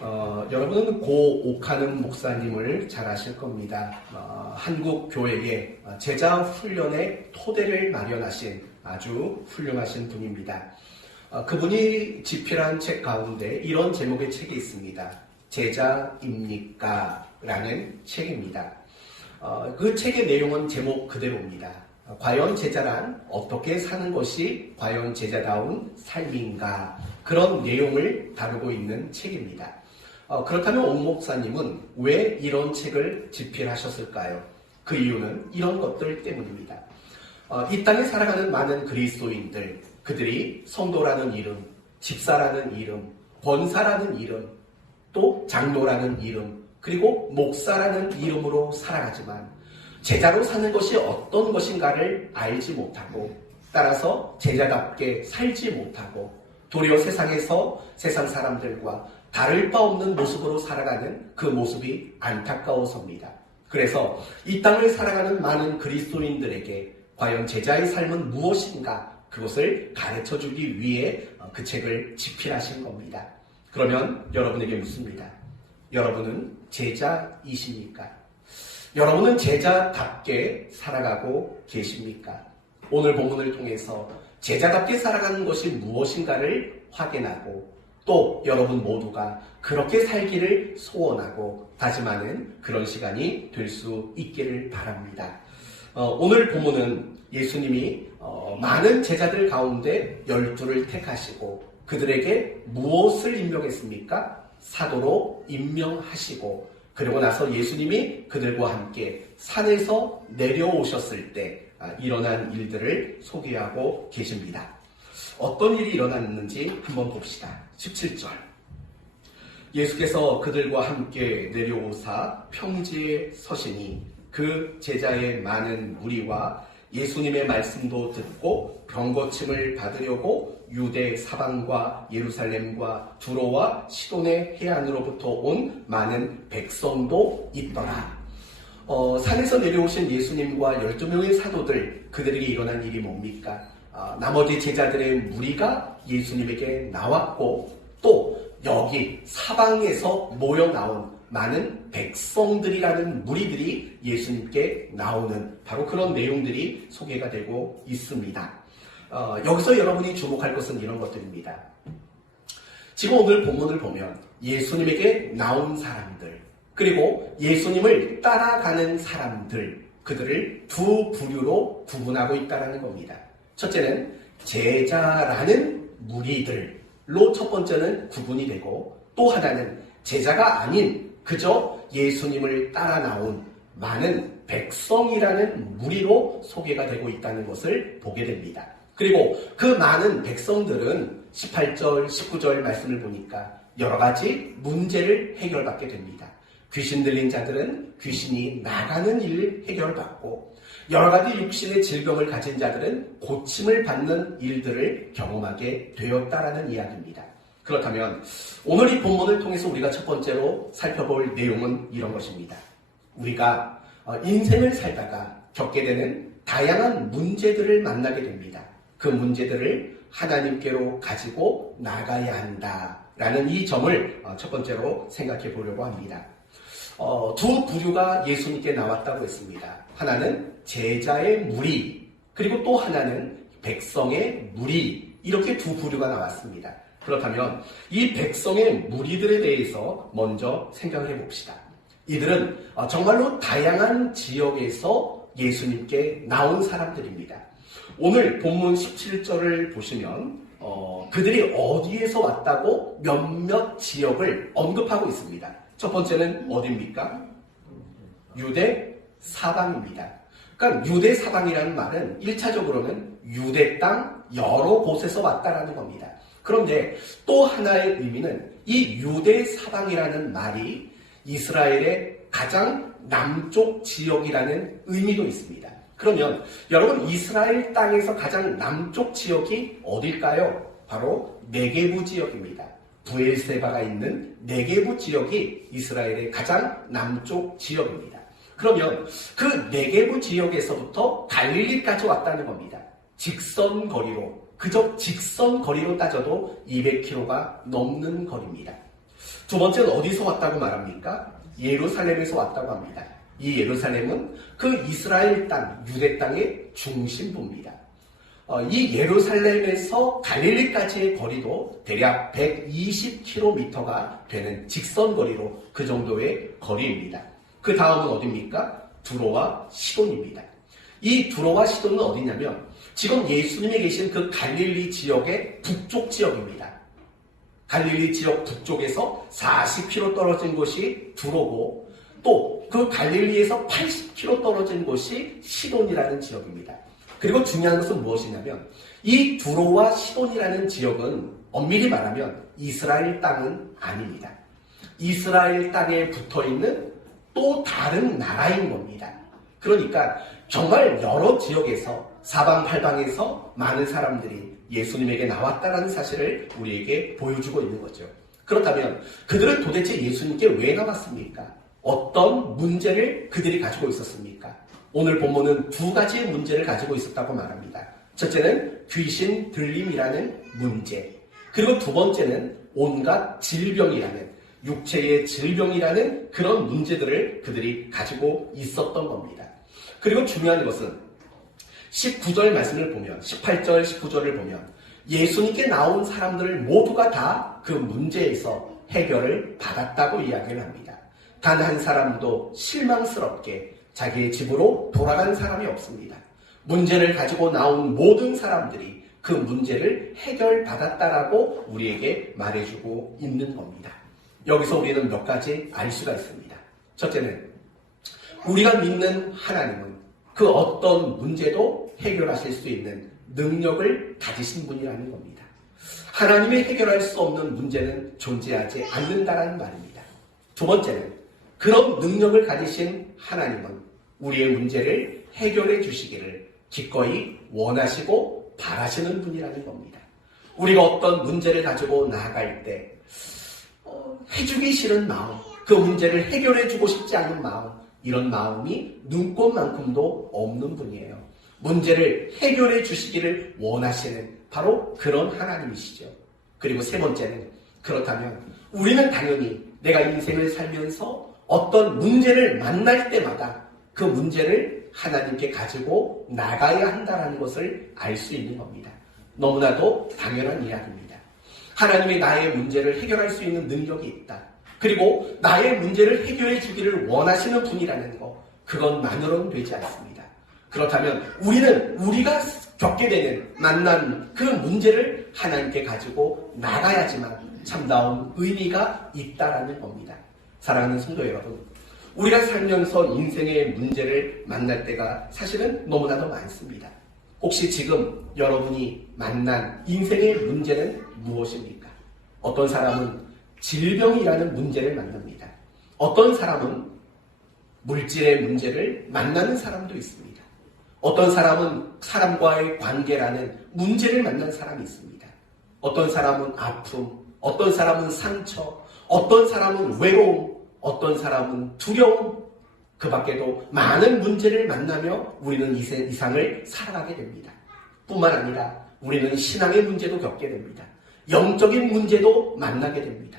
여러분은 고 옥하는 목사님을 잘 아실 겁니다. 한국 교회에 제자 훈련의 토대를 마련하신 아주 훌륭하신 분입니다. 그분이 집필한 책 가운데 이런 제목의 책이 있습니다. 제자입니까? 라는 책입니다. 그 책의 내용은 제목 그대로입니다. 과연 제자란 어떻게 사는 것이 과연 제자다운 삶인가? 그런 내용을 다루고 있는 책입니다. 그렇다면 옥 목사님은 왜 이런 책을 집필하셨을까요? 그 이유는 이런 것들 때문입니다. 이 땅에 살아가는 많은 그리스도인들, 그들이 성도라는 이름, 집사라는 이름, 권사라는 이름, 또 장로라는 이름, 그리고 목사라는 이름으로 살아가지만 제자로 사는 것이 어떤 것인가를 알지 못하고 따라서 제자답게 살지 못하고 도리어 세상에서 세상 사람들과 다를 바 없는 모습으로 살아가는 그 모습이 안타까워서입니다. 그래서 이 땅을 살아가는 많은 그리스도인들에게 과연 제자의 삶은 무엇인가 그것을 가르쳐주기 위해 그 책을 집필하신 겁니다. 그러면 여러분에게 묻습니다. 여러분은 제자이십니까? 여러분은 제자답게 살아가고 계십니까? 오늘 본문을 통해서 제자답게 살아가는 것이 무엇인가를 확인하고 또 여러분 모두가 그렇게 살기를 소원하고 다짐하는 그런 시간이 될 수 있기를 바랍니다. 오늘 본문은 예수님이 많은 제자들 가운데 12를 택하시고 그들에게 무엇을 임명했습니까? 사도로 임명하시고 그리고 나서 예수님이 그들과 함께 산에서 내려오셨을 때 일어난 일들을 소개하고 계십니다. 어떤 일이 일어났는지 한번 봅시다. 17절. 예수께서 그들과 함께 내려오사 평지에 서시니 그 제자의 많은 무리와 예수님의 말씀도 듣고 병고침을 받으려고 유대 사방과 예루살렘과 두로와 시돈의 해안으로부터 온 많은 백성도 있더라. 산에서 내려오신 예수님과 12명의 사도들, 그들에게 일어난 일이 뭡니까? 나머지 제자들의 무리가 예수님에게 나왔고 또 여기 사방에서 모여 나온 많은 백성들이라는 무리들이 예수님께 나오는 바로 그런 내용들이 소개가 되고 있습니다. 여기서 여러분이 주목할 것은 이런 것들입니다. 지금 오늘 본문을 보면 예수님에게 나온 사람들 그리고 예수님을 따라가는 사람들 그들을 두 부류로 구분하고 있다는 겁니다. 첫째는 제자라는 무리들로 첫 번째는 구분이 되고 또 하나는 제자가 아닌 그저 예수님을 따라 나온 많은 백성이라는 무리로 소개가 되고 있다는 것을 보게 됩니다. 그리고 그 많은 백성들은 18절, 19절 말씀을 보니까 여러 가지 문제를 해결받게 됩니다. 귀신 들린 자들은 귀신이 나가는 일을 해결받고 여러 가지 육신의 질병을 가진 자들은 고침을 받는 일들을 경험하게 되었다라는 이야기입니다. 그렇다면 오늘 이 본문을 통해서 우리가 첫 번째로 살펴볼 내용은 이런 것입니다. 우리가 인생을 살다가 겪게 되는 다양한 문제들을 만나게 됩니다. 그 문제들을 하나님께로 가지고 나가야 한다라는 이 점을 첫 번째로 생각해 보려고 합니다. 두 부류가 예수님께 나왔다고 했습니다. 하나는 제자의 무리, 그리고 또 하나는 백성의 무리, 이렇게 두 부류가 나왔습니다. 그렇다면 이 백성의 무리들에 대해서 먼저 생각을 해봅시다. 이들은 정말로 다양한 지역에서 예수님께 나온 사람들입니다. 오늘 본문 17절을 보시면 그들이 어디에서 왔다고 몇몇 지역을 언급하고 있습니다. 첫 번째는 어디입니까? 유대 사방입니다. 그러니까 유대 사방이라는 말은 1차적으로는 유대 땅 여러 곳에서 왔다라는 겁니다. 그런데 또 하나의 의미는 이 유대 사방이라는 말이 이스라엘의 가장 남쪽 지역이라는 의미도 있습니다. 그러면 여러분 이스라엘 땅에서 가장 남쪽 지역이 어딜까요? 바로 네게부 지역입니다. 부엘세바가 있는 네게부 지역이 이스라엘의 가장 남쪽 지역입니다. 그러면 그 네게부 지역에서부터 갈릴리까지 왔다는 겁니다. 직선 거리로, 그저 직선 거리로 따져도 200km가 넘는 거리입니다. 두 번째는 어디서 왔다고 말합니까? 예루살렘에서 왔다고 합니다. 이 예루살렘은 그 이스라엘 땅, 유대 땅의 중심부입니다. 이 예루살렘에서 갈릴리까지의 거리도 대략 120km가 되는 직선 거리로 그 정도의 거리입니다. 그 다음은 어디입니까? 두로와 시돈입니다. 이 두로와 시돈은 어디냐면 지금 예수님이 계신 그 갈릴리 지역의 북쪽 지역입니다. 갈릴리 지역 북쪽에서 40km 떨어진 곳이 두로고 또 그 갈릴리에서 80km 떨어진 곳이 시돈이라는 지역입니다. 그리고 중요한 것은 무엇이냐면 이 두로와 시돈이라는 지역은 엄밀히 말하면 이스라엘 땅은 아닙니다. 이스라엘 땅에 붙어있는 또 다른 나라인 겁니다. 그러니까 정말 여러 지역에서 사방팔방에서 많은 사람들이 예수님에게 나왔다는 사실을 우리에게 보여주고 있는 거죠. 그렇다면 그들은 도대체 예수님께 왜 나왔습니까? 어떤 문제를 그들이 가지고 있었습니까? 오늘 본문은 두 가지의 문제를 가지고 있었다고 말합니다. 첫째는 귀신 들림이라는 문제, 그리고 두 번째는 온갖 질병이라는, 육체의 질병이라는 그런 문제들을 그들이 가지고 있었던 겁니다. 그리고 중요한 것은 19절 말씀을 보면, 18절, 19절을 보면 예수님께 나온 사람들 모두가 다 그 문제에서 해결을 받았다고 이야기를 합니다. 단 한 사람도 실망스럽게 자기의 집으로 돌아간 사람이 없습니다. 문제를 가지고 나온 모든 사람들이 그 문제를 해결받았다라고 우리에게 말해주고 있는 겁니다. 여기서 우리는 몇 가지 알 수가 있습니다. 첫째는 우리가 믿는 하나님은 그 어떤 문제도 해결하실 수 있는 능력을 가지신 분이라는 겁니다. 하나님이 해결할 수 없는 문제는 존재하지 않는다라는 말입니다. 두 번째는 그런 능력을 가지신 하나님은 우리의 문제를 해결해 주시기를 기꺼이 원하시고 바라시는 분이라는 겁니다. 우리가 어떤 문제를 가지고 나아갈 때 해주기 싫은 마음, 그 문제를 해결해 주고 싶지 않은 마음, 이런 마음이 눈꽃만큼도 없는 분이에요. 문제를 해결해 주시기를 원하시는 바로 그런 하나님이시죠. 그리고 세 번째는, 그렇다면 우리는 당연히 내가 인생을 살면서 어떤 문제를 만날 때마다 그 문제를 하나님께 가지고 나가야 한다는 것을 알 수 있는 겁니다. 너무나도 당연한 이야기입니다. 하나님이 나의 문제를 해결할 수 있는 능력이 있다. 그리고 나의 문제를 해결해 주기를 원하시는 분이라는 것, 그것만으로는 되지 않습니다. 그렇다면 우리는 우리가 겪게 되는 만난 그 문제를 하나님께 가지고 나가야지만 참다운 의미가 있다라는 겁니다. 사랑하는 성도 여러분, 우리가 살면서 인생의 문제를 만날 때가 사실은 너무나도 많습니다. 혹시 지금 여러분이 만난 인생의 문제는 무엇입니까? 어떤 사람은 질병이라는 문제를 만납니다. 어떤 사람은 물질의 문제를 만나는 사람도 있습니다. 어떤 사람은 사람과의 관계라는 문제를 만난 사람이 있습니다. 어떤 사람은 아픔, 어떤 사람은 상처, 어떤 사람은 외로움, 어떤 사람은 두려움, 그 밖에도 많은 문제를 만나며 우리는 이 세상을 살아가게 됩니다. 뿐만 아니라 우리는 신앙의 문제도 겪게 됩니다. 영적인 문제도 만나게 됩니다.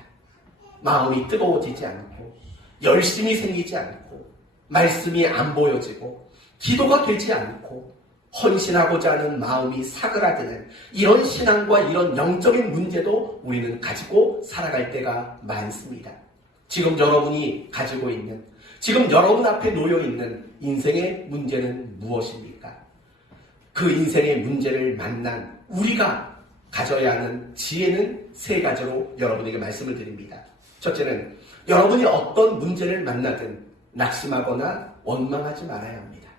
마음이 뜨거워지지 않고, 열심이 생기지 않고, 말씀이 안 보여지고, 기도가 되지 않고, 헌신하고자 하는 마음이 사그라드는 이런 신앙과 이런 영적인 문제도 우리는 가지고 살아갈 때가 많습니다. 지금 여러분이 가지고 있는, 지금 여러분 앞에 놓여있는 인생의 문제는 무엇입니까? 그 인생의 문제를 만난 우리가 가져야 하는 지혜는 세 가지로 여러분에게 말씀을 드립니다. 첫째는 여러분이 어떤 문제를 만나든 낙심하거나 원망하지 말아야 합니다.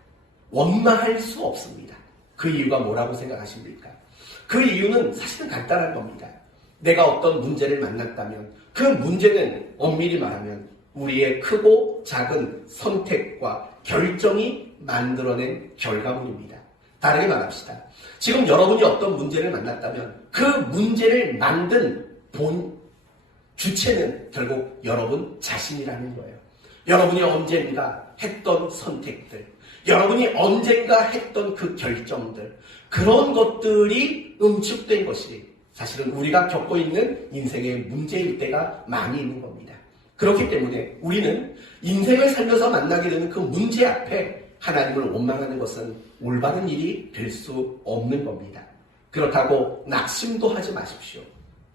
원망할 수 없습니다. 그 이유가 뭐라고 생각하십니까? 그 이유는 사실은 간단한 겁니다. 내가 어떤 문제를 만났다면 그 문제는 엄밀히 말하면 우리의 크고 작은 선택과 결정이 만들어낸 결과물입니다. 다르게 말합시다. 지금 여러분이 어떤 문제를 만났다면 그 문제를 만든 주체는 결국 여러분 자신이라는 거예요. 여러분이 언젠가 했던 선택들, 여러분이 언젠가 했던 그 결정들, 그런 것들이 응축된 것이 사실은 우리가 겪고 있는 인생의 문제일 때가 많이 있는 겁니다. 그렇기 때문에 우리는 인생을 살면서 만나게 되는 그 문제 앞에 하나님을 원망하는 것은 올바른 일이 될 수 없는 겁니다. 그렇다고 낙심도 하지 마십시오.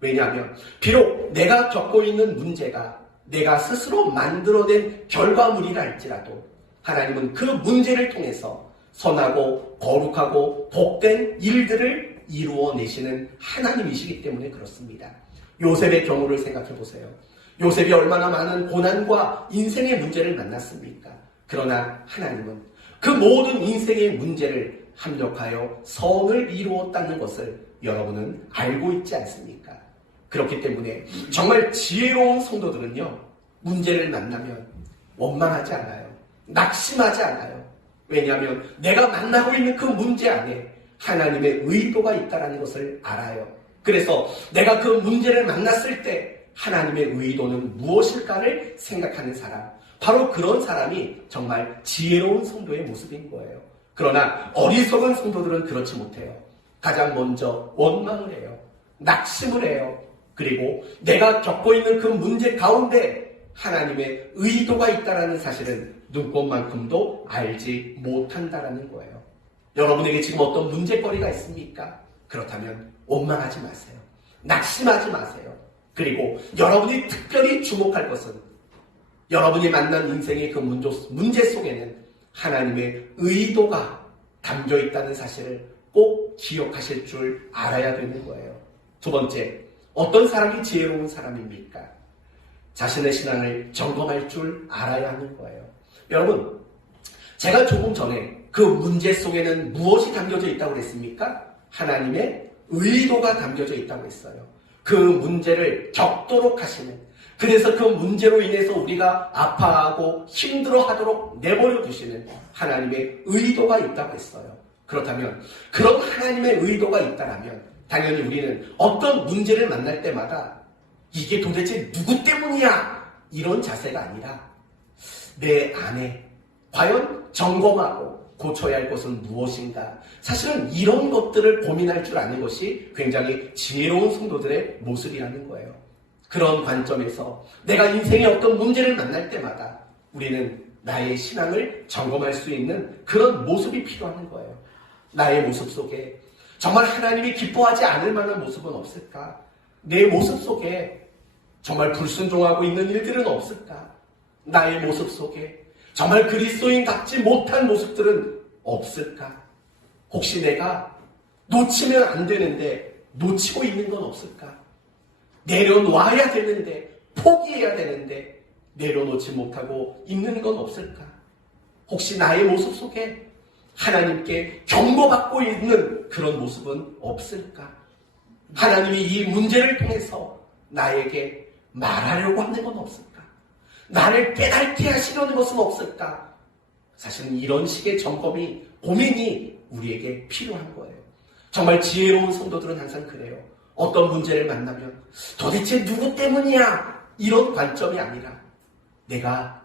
왜냐하면 비록 내가 겪고 있는 문제가 내가 스스로 만들어낸 결과물이라 할지라도 하나님은 그 문제를 통해서 선하고 거룩하고 복된 일들을 이루어내시는 하나님이시기 때문에 그렇습니다. 요셉의 경우를 생각해 보세요. 요셉이 얼마나 많은 고난과 인생의 문제를 만났습니까? 그러나 하나님은 그 모든 인생의 문제를 합력하여 선을 이루었다는 것을 여러분은 알고 있지 않습니까? 그렇기 때문에 정말 지혜로운 성도들은요, 문제를 만나면 원망하지 않아요. 낙심하지 않아요. 왜냐하면 내가 만나고 있는 그 문제 안에 하나님의 의도가 있다는 것을 알아요. 그래서 내가 그 문제를 만났을 때 하나님의 의도는 무엇일까를 생각하는 사람, 바로 그런 사람이 정말 지혜로운 성도의 모습인 거예요. 그러나 어리석은 성도들은 그렇지 못해요. 가장 먼저 원망을 해요. 낙심을 해요. 그리고 내가 겪고 있는 그 문제 가운데 하나님의 의도가 있다는 사실은 눈꽃만큼도 알지 못한다라는 거예요. 여러분에게 지금 어떤 문제거리가 있습니까? 그렇다면 원망하지 마세요. 낙심하지 마세요. 그리고 여러분이 특별히 주목할 것은 여러분이 만난 인생의 그 문제 속에는 하나님의 의도가 담겨 있다는 사실을 꼭 기억하실 줄 알아야 되는 거예요. 두 번째, 어떤 사람이 지혜로운 사람입니까? 자신의 신앙을 점검할 줄 알아야 하는 거예요. 여러분, 제가 조금 전에 그 문제 속에는 무엇이 담겨져 있다고 그랬습니까? 하나님의 의도가 담겨져 있다고 했어요. 그 문제를 겪도록 하시는, 그래서 그 문제로 인해서 우리가 아파하고 힘들어하도록 내버려 두시는 하나님의 의도가 있다고 했어요. 그렇다면 그런 하나님의 의도가 있다면 당연히 우리는 어떤 문제를 만날 때마다 이게 도대체 누구 때문이야? 이런 자세가 아니라 내 안에 과연 점검하고 고쳐야 할 것은 무엇인가? 사실은 이런 것들을 고민할 줄 아는 것이 굉장히 지혜로운 성도들의 모습이라는 거예요. 그런 관점에서 내가 인생의 어떤 문제를 만날 때마다 우리는 나의 신앙을 점검할 수 있는 그런 모습이 필요한 거예요. 나의 모습 속에 정말 하나님이 기뻐하지 않을 만한 모습은 없을까? 내 모습 속에 정말 불순종하고 있는 일들은 없을까? 나의 모습 속에 정말 그리스도인답지 못한 모습들은 없을까? 혹시 내가 놓치면 안 되는데 놓치고 있는 건 없을까? 내려놔야 되는데 포기해야 되는데 내려놓지 못하고 있는 건 없을까? 혹시 나의 모습 속에 하나님께 경고받고 있는 그런 모습은 없을까? 하나님이 이 문제를 통해서 나에게 말하려고 하는 건 없을까? 나를 깨닫게 하시려는 것은 없을까? 사실은 이런 식의 점검이, 고민이 우리에게 필요한 거예요. 정말 지혜로운 성도들은 항상 그래요. 어떤 문제를 만나면 도대체 누구 때문이야? 이런 관점이 아니라 내가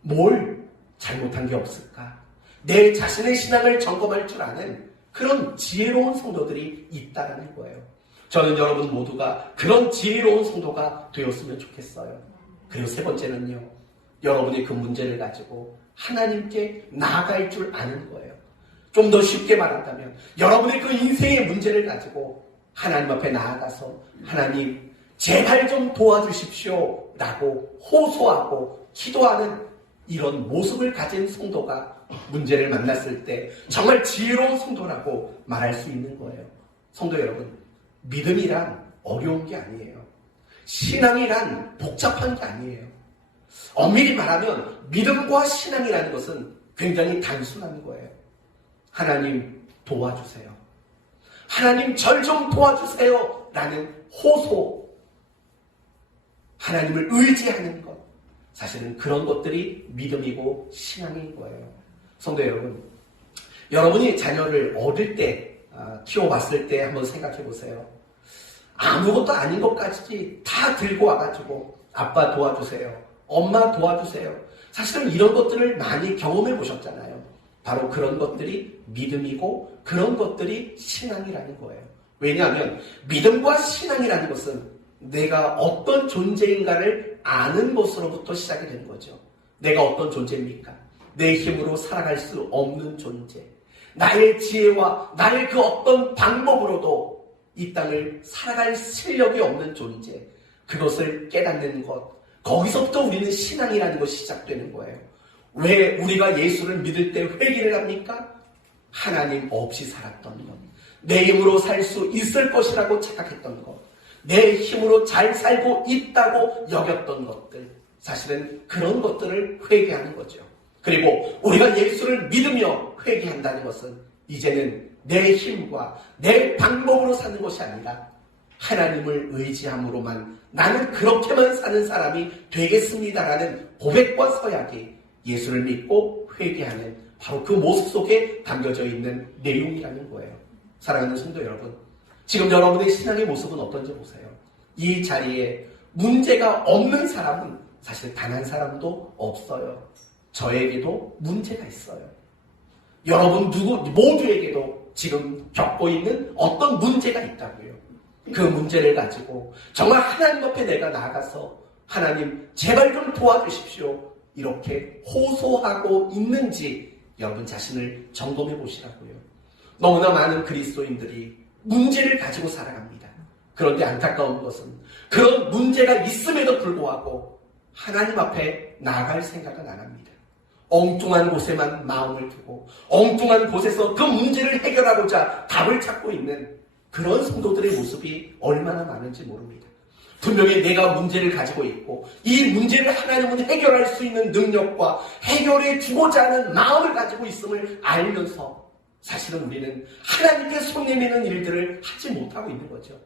뭘 잘못한 게 없을까? 내 자신의 신앙을 점검할 줄 아는 그런 지혜로운 성도들이 있다는 거예요. 저는 여러분 모두가 그런 지혜로운 성도가 되었으면 좋겠어요. 그리고 세 번째는요, 여러분이 그 문제를 가지고 하나님께 나아갈 줄 아는 거예요. 좀 더 쉽게 말한다면 여러분의 그 인생의 문제를 가지고 하나님 앞에 나아가서 하나님 제발 좀 도와주십시오 라고 호소하고 기도하는 이런 모습을 가진 성도가 문제를 만났을 때 정말 지혜로운 성도라고 말할 수 있는 거예요. 성도 여러분, 믿음이란 어려운 게 아니에요. 신앙이란 복잡한 게 아니에요. 엄밀히 말하면 믿음과 신앙이라는 것은 굉장히 단순한 거예요. 하나님 도와주세요. 하나님 절 좀 도와주세요 라는 호소, 하나님을 의지하는 것, 사실은 그런 것들이 믿음이고 신앙인 거예요. 성도 여러분, 여러분이 자녀를 어릴 때 키워봤을 때 한번 생각해 보세요. 아무것도 아닌 것까지 다 들고 와가지고 아빠 도와주세요, 엄마 도와주세요. 사실은 이런 것들을 많이 경험해 보셨잖아요. 바로 그런 것들이 믿음이고 그런 것들이 신앙이라는 거예요. 왜냐하면 믿음과 신앙이라는 것은 내가 어떤 존재인가를 아는 것으로부터 시작이 되는 거죠. 내가 어떤 존재입니까? 내 힘으로 살아갈 수 없는 존재. 나의 지혜와 나의 그 어떤 방법으로도 이 땅을 살아갈 실력이 없는 존재. 그것을 깨닫는 것. 거기서부터 우리는 신앙이라는 것이 시작되는 거예요. 왜 우리가 예수를 믿을 때 회개를 합니까? 하나님 없이 살았던 것. 내 힘으로 살 수 있을 것이라고 착각했던 것. 내 힘으로 잘 살고 있다고 여겼던 것들. 사실은 그런 것들을 회개하는 거죠. 그리고 우리가 예수를 믿으며 회개한다는 것은 이제는 내 힘과 내 방법으로 사는 것이 아니라 하나님을 의지함으로만 나는 그렇게만 사는 사람이 되겠습니다라는 고백과 서약이 예수를 믿고 회개하는 바로 그 모습 속에 담겨져 있는 내용이라는 거예요. 사랑하는 성도 여러분, 지금 여러분의 신앙의 모습은 어떤지 보세요. 이 자리에 문제가 없는 사람은 사실 단 한 사람도 없어요. 저에게도 문제가 있어요. 여러분 모두에게도 지금 겪고 있는 어떤 문제가 있다고요. 그 문제를 가지고 정말 하나님 앞에 내가 나아가서 하나님 제발 좀 도와주십시오. 이렇게 호소하고 있는지 여러분 자신을 점검해 보시라고요. 너무나 많은 그리스도인들이 문제를 가지고 살아갑니다. 그런데 안타까운 것은 그런 문제가 있음에도 불구하고 하나님 앞에 나아갈 생각은 안 합니다. 엉뚱한 곳에만 마음을 두고 엉뚱한 곳에서 그 문제를 해결하고자 답을 찾고 있는 그런 성도들의 모습이 얼마나 많은지 모릅니다. 분명히 내가 문제를 가지고 있고 이 문제를 하나님은 해결할 수 있는 능력과 해결해 주고자 하는 마음을 가지고 있음을 알면서 사실은 우리는 하나님께 손 내미는 일들을 하지 못하고 있는 거죠.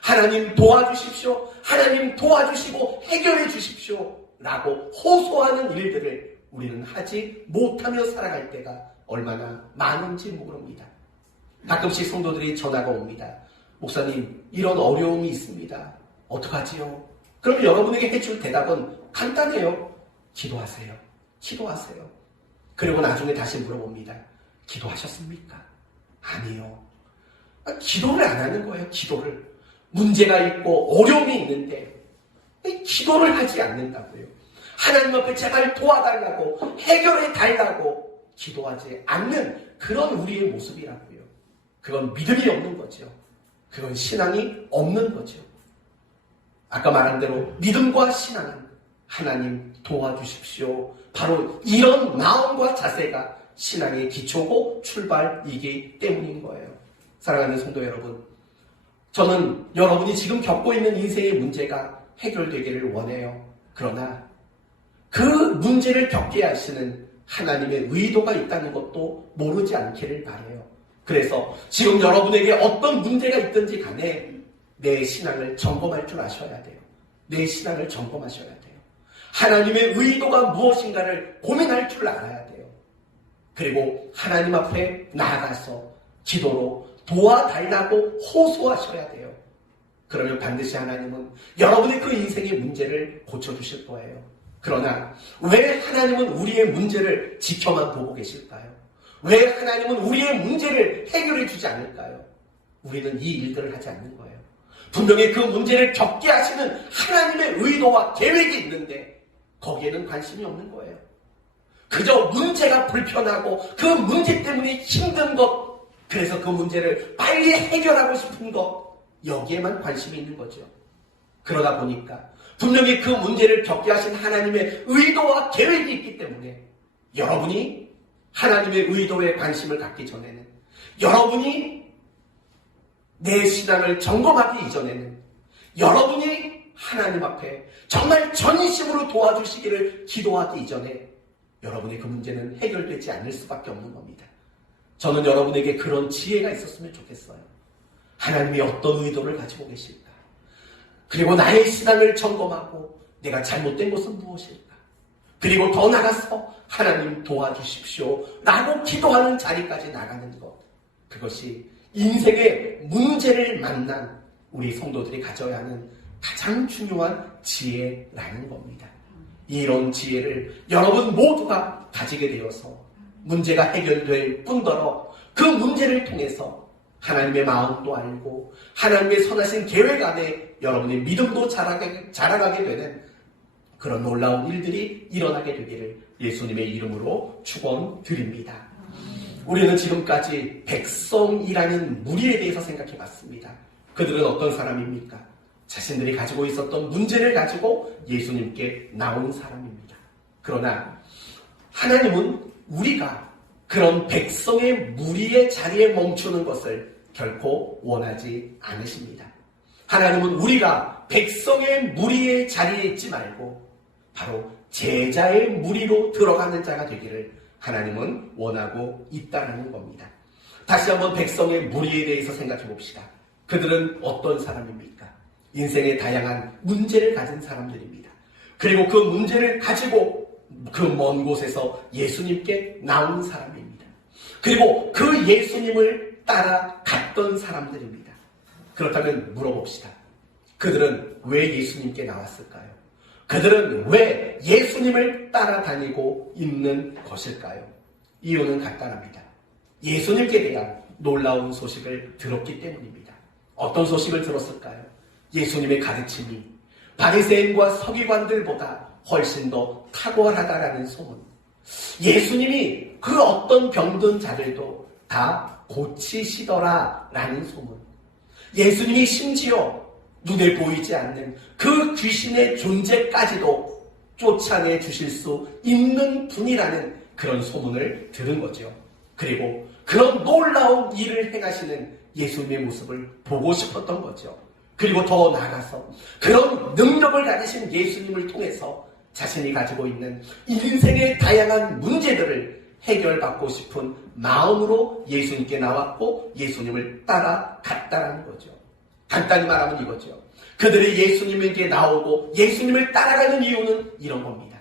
하나님 도와주십시오. 하나님 도와주시고 해결해 주십시오. 라고 호소하는 일들을 우리는 하지 못하며 살아갈 때가 얼마나 많은지 모릅니다. 가끔씩 성도들이 전화가 옵니다. 목사님, 이런 어려움이 있습니다. 어떡하지요? 그럼 여러분에게 해줄 대답은 간단해요. 기도하세요. 기도하세요. 그리고 나중에 다시 물어봅니다. 기도하셨습니까? 아니요. 기도를 안 하는 거예요. 기도를. 문제가 있고 어려움이 있는데 기도를 하지 않는다고요. 하나님 앞에 제발 도와달라고 해결해 달라고 기도하지 않는 그런 우리의 모습이라고요. 그건 믿음이 없는 거죠. 그건 신앙이 없는 거죠. 아까 말한 대로 믿음과 신앙은 하나님 도와주십시오. 바로 이런 마음과 자세가 신앙의 기초고 출발이기 때문인 거예요. 사랑하는 성도 여러분, 저는 여러분이 지금 겪고 있는 인생의 문제가 해결되기를 원해요. 그러나 그 문제를 겪게 하시는 하나님의 의도가 있다는 것도 모르지 않기를 바라요. 그래서 지금 여러분에게 어떤 문제가 있든지 간에 내 신앙을 점검할 줄 아셔야 돼요. 내 신앙을 점검하셔야 돼요. 하나님의 의도가 무엇인가를 고민할 줄 알아야 돼요. 그리고 하나님 앞에 나아가서 기도로 도와달라고 호소하셔야 돼요. 그러면 반드시 하나님은 여러분의 그 인생의 문제를 고쳐주실 거예요. 그러나 왜 하나님은 우리의 문제를 지켜만 보고 계실까요? 왜 하나님은 우리의 문제를 해결해 주지 않을까요? 우리는 이 일들을 하지 않는 거예요. 분명히 그 문제를 겪게 하시는 하나님의 의도와 계획이 있는데 거기에는 관심이 없는 거예요. 그저 문제가 불편하고 그 문제 때문에 힘든 것, 그래서 그 문제를 빨리 해결하고 싶은 것, 여기에만 관심이 있는 거죠. 그러다 보니까 분명히 그 문제를 겪게 하신 하나님의 의도와 계획이 있기 때문에 여러분이 하나님의 의도에 관심을 갖기 전에는, 여러분이 내 신앙을 점검하기 이전에는, 여러분이 하나님 앞에 정말 전심으로 도와주시기를 기도하기 이전에 여러분의 그 문제는 해결되지 않을 수밖에 없는 겁니다. 저는 여러분에게 그런 지혜가 있었으면 좋겠어요. 하나님이 어떤 의도를 가지고 계실까? 그리고 나의 신앙을 점검하고 내가 잘못된 것은 무엇일까? 그리고 더 나가서 하나님 도와주십시오 라고 기도하는 자리까지 나가는 것, 그것이 인생의 문제를 만난 우리 성도들이 가져야 하는 가장 중요한 지혜라는 겁니다. 이런 지혜를 여러분 모두가 가지게 되어서 문제가 해결될 뿐더러 그 문제를 통해서 하나님의 마음도 알고 하나님의 선하신 계획 안에 여러분의 믿음도 자라가게 되는 그런 놀라운 일들이 일어나게 되기를 예수님의 이름으로 축원드립니다. 우리는 지금까지 백성이라는 무리에 대해서 생각해 봤습니다. 그들은 어떤 사람입니까? 자신들이 가지고 있었던 문제를 가지고 예수님께 나온 사람입니다. 그러나 하나님은 우리가 그런 백성의 무리의 자리에 멈추는 것을 결코 원하지 않으십니다. 하나님은 우리가 백성의 무리의 자리에 있지 말고 바로 제자의 무리로 들어가는 자가 되기를 하나님은 원하고 있다는 겁니다. 다시 한번 백성의 무리에 대해서 생각해 봅시다. 그들은 어떤 사람입니까? 인생의 다양한 문제를 가진 사람들입니다. 그리고 그 문제를 가지고 그 먼 곳에서 예수님께 나온 사람입니다. 그리고 그 예수님을 따라갔던 사람들입니다. 그렇다면 물어봅시다. 그들은 왜 예수님께 나왔을까요? 그들은 왜 예수님을 따라다니고 있는 것일까요? 이유는 간단합니다. 예수님께 대한 놀라운 소식을 들었기 때문입니다. 어떤 소식을 들었을까요? 예수님의 가르침이 바리새인과 서기관들보다 훨씬 더 탁월하다라는 소문. 예수님이 그 어떤 병든 자들도 다 고치시더라라는 소문. 예수님이 심지어 눈에 보이지 않는 그 귀신의 존재까지도 쫓아내 주실 수 있는 분이라는 그런 소문을 들은 거죠. 그리고 그런 놀라운 일을 행하시는 예수님의 모습을 보고 싶었던 거죠. 그리고 더 나아가서 그런 능력을 가지신 예수님을 통해서 자신이 가지고 있는 인생의 다양한 문제들을 해결받고 싶은 마음으로 예수님께 나왔고 예수님을 따라갔다라는 거죠. 간단히 말하면 이거죠. 그들이 예수님에게 나오고 예수님을 따라가는 이유는 이런 겁니다.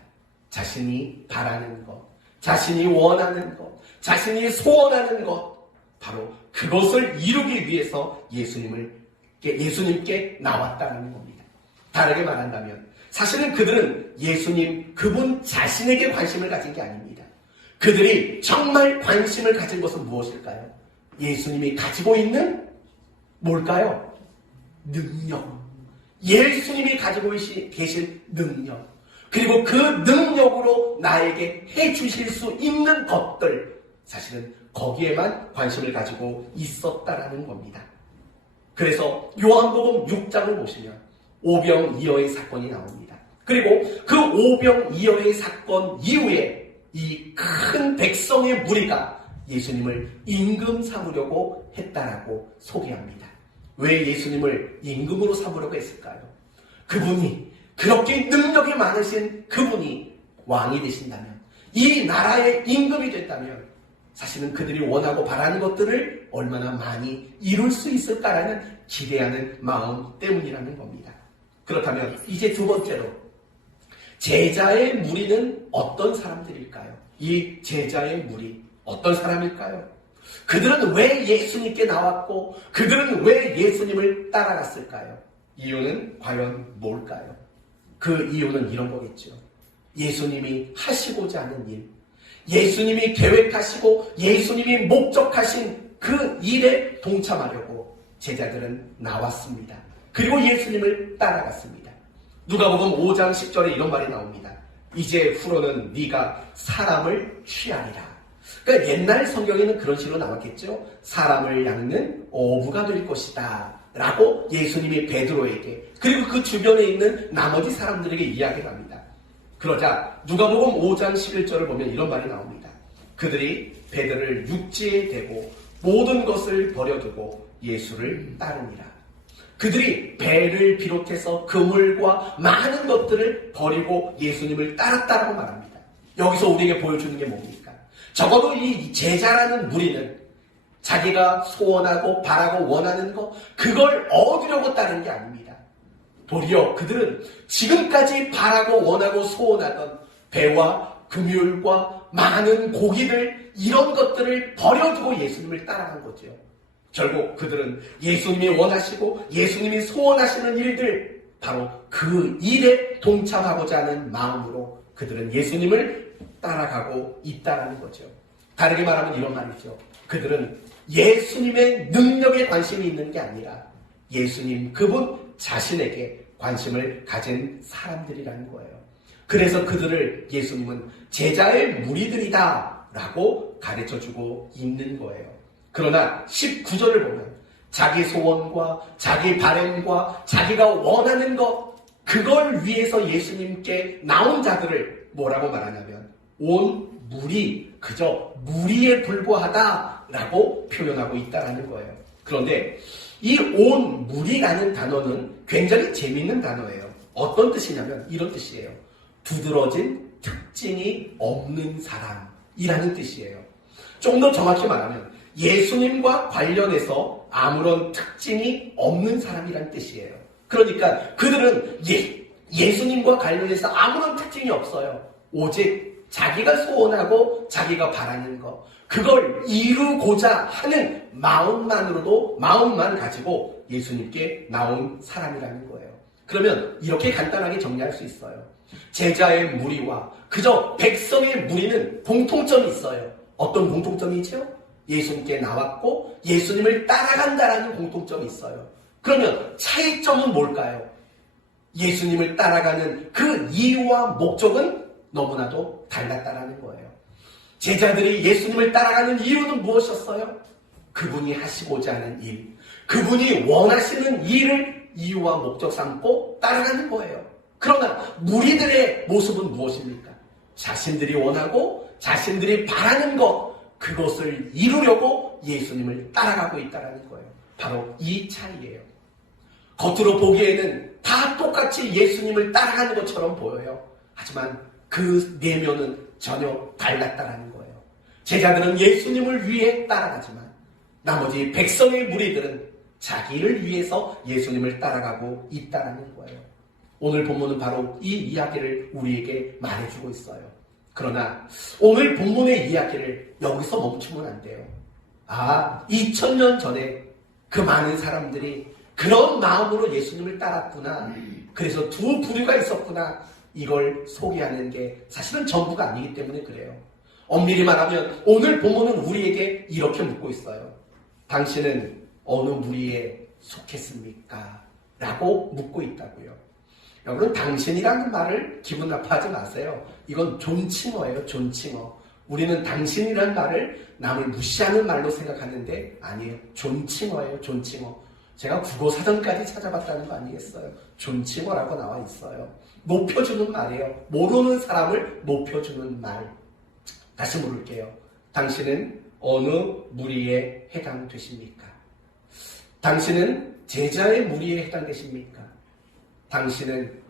자신이 바라는 것, 자신이 원하는 것, 자신이 소원하는 것, 바로 그것을 이루기 위해서 예수님께 나왔다는 겁니다. 다르게 말한다면 사실은 그들은 예수님 그분 자신에게 관심을 가진 게 아닙니다. 그들이 정말 관심을 가진 것은 무엇일까요? 예수님이 가지고 있는 뭘까요? 능력. 예수님이 가지고 계신 능력. 그리고 그 능력으로 나에게 해주실 수 있는 것들. 사실은 거기에만 관심을 가지고 있었다라는 겁니다. 그래서 요한복음 6장을 보시면 오병이어의 사건이 나옵니다. 그리고 그 오병이어의 사건 이후에 이 큰 백성의 무리가 예수님을 임금 삼으려고 했다라고 소개합니다. 왜 예수님을 임금으로 삼으려고 했을까요? 그분이 그렇게 능력이 많으신 그분이 왕이 되신다면, 이 나라의 임금이 됐다면 사실은 그들이 원하고 바라는 것들을 얼마나 많이 이룰 수 있을까라는 기대하는 마음 때문이라는 겁니다. 그렇다면 이제 두 번째로 제자의 무리는 어떤 사람들일까요? 이 제자의 무리 어떤 사람일까요? 그들은 왜 예수님께 나왔고 그들은 왜 예수님을 따라갔을까요? 이유는 과연 뭘까요? 그 이유는 이런 거겠죠. 예수님이 하시고자 하는 일, 예수님이 계획하시고 예수님이 목적하신 그 일에 동참하려고 제자들은 나왔습니다. 그리고 예수님을 따라갔습니다. 누가복음 5장 10절에 이런 말이 나옵니다. 이제 후로는 네가 사람을 취하리라. 그러니까 옛날 성경에는 그런 식으로 나왔겠죠. 사람을 낚는 어부가 될 것이다 라고 예수님이 베드로에게 그리고 그 주변에 있는 나머지 사람들에게 이야기를 합니다. 그러자 누가복음 5장 11절을 보면 이런 말이 나옵니다. 그들이 배들을 육지에 대고 모든 것을 버려두고 예수를 따르니라. 그들이 배를 비롯해서 그물과 많은 것들을 버리고 예수님을 따랐다라고 말합니다. 여기서 우리에게 보여주는 게 뭡니까? 적어도 이 제자라는 무리는 자기가 소원하고 바라고 원하는 것, 그걸 얻으려고 따른 게 아닙니다. 도리어 그들은 지금까지 바라고 원하고 소원하던 배와 그물과 많은 고기들, 이런 것들을 버려두고 예수님을 따라간 거죠. 결국 그들은 예수님이 원하시고 예수님이 소원하시는 일들, 바로 그 일에 동참하고자 하는 마음으로 그들은 예수님을 따라가고 있다는 거죠. 다르게 말하면 이런 말이죠. 그들은 예수님의 능력에 관심이 있는 게 아니라 예수님 그분 자신에게 관심을 가진 사람들이라는 거예요. 그래서 그들을 예수님은 제자의 무리들이다 라고 가르쳐주고 있는 거예요. 그러나 19절을 보면 자기 소원과 자기 바램과 자기가 원하는 것, 그걸 위해서 예수님께 나온 자들을 뭐라고 말하냐면 온 무리, 그저 무리에 불과하다라고 표현하고 있다라는 거예요. 그런데 이 온 무리라는 단어는 굉장히 재미있는 단어예요. 어떤 뜻이냐면 이런 뜻이에요. 두드러진 특징이 없는 사람이라는 뜻이에요. 좀 더 정확히 말하면 예수님과 관련해서 아무런 특징이 없는 사람이라는 뜻이에요. 그러니까 그들은 예수님과 관련해서 아무런 특징이 없어요. 오직 자기가 소원하고 자기가 바라는 것, 그걸 이루고자 하는 마음만 가지고 예수님께 나온 사람이라는 거예요. 그러면 이렇게 간단하게 정리할 수 있어요. 제자의 무리와 그저 백성의 무리는 공통점이 있어요. 어떤 공통점이죠? 예수님께 나왔고 예수님을 따라간다라는 공통점이 있어요. 그러면 차이점은 뭘까요? 예수님을 따라가는 그 이유와 목적은 너무나도 달랐다라는 거예요. 제자들이 예수님을 따라가는 이유는 무엇이었어요? 그분이 하시고자 하는 일, 그분이 원하시는 일을 이유와 목적 삼고 따라가는 거예요. 그러나 무리들의 모습은 무엇입니까? 자신들이 원하고 자신들이 바라는 것, 그것을 이루려고 예수님을 따라가고 있다는 거예요. 바로 이 차이예요. 겉으로 보기에는 다 똑같이 예수님을 따라가는 것처럼 보여요. 하지만 그 내면은 전혀 달랐다는 거예요. 제자들은 예수님을 위해 따라가지만 나머지 백성의 무리들은 자기를 위해서 예수님을 따라가고 있다는 거예요. 오늘 본문은 바로 이 이야기를 우리에게 말해주고 있어요. 그러나 오늘 본문의 이야기를 여기서 멈추면 안 돼요. 2000년 전에 그 많은 사람들이 그런 마음으로 예수님을 따랐구나. 그래서 두 부류가 있었구나. 이걸 소개하는 게 사실은 전부가 아니기 때문에 그래요. 엄밀히 말하면 오늘 본문은 우리에게 이렇게 묻고 있어요. 당신은 어느 무리에 속했습니까? 라고 묻고 있다고요. 여러분, 당신이라는 말을 기분 나빠하지 마세요. 이건 존칭어예요, 존칭어. 우리는 당신이라는 말을 남을 무시하는 말로 생각하는데 아니에요. 존칭어예요, 존칭어. 제가 국어사전까지 찾아봤다는 거 아니겠어요? 존칭어라고 나와 있어요. 높여주는 말이에요. 모르는 사람을 높여주는 말. 다시 물을게요. 당신은 어느 무리에 해당되십니까? 당신은 제자의 무리에 해당되십니까? 당신은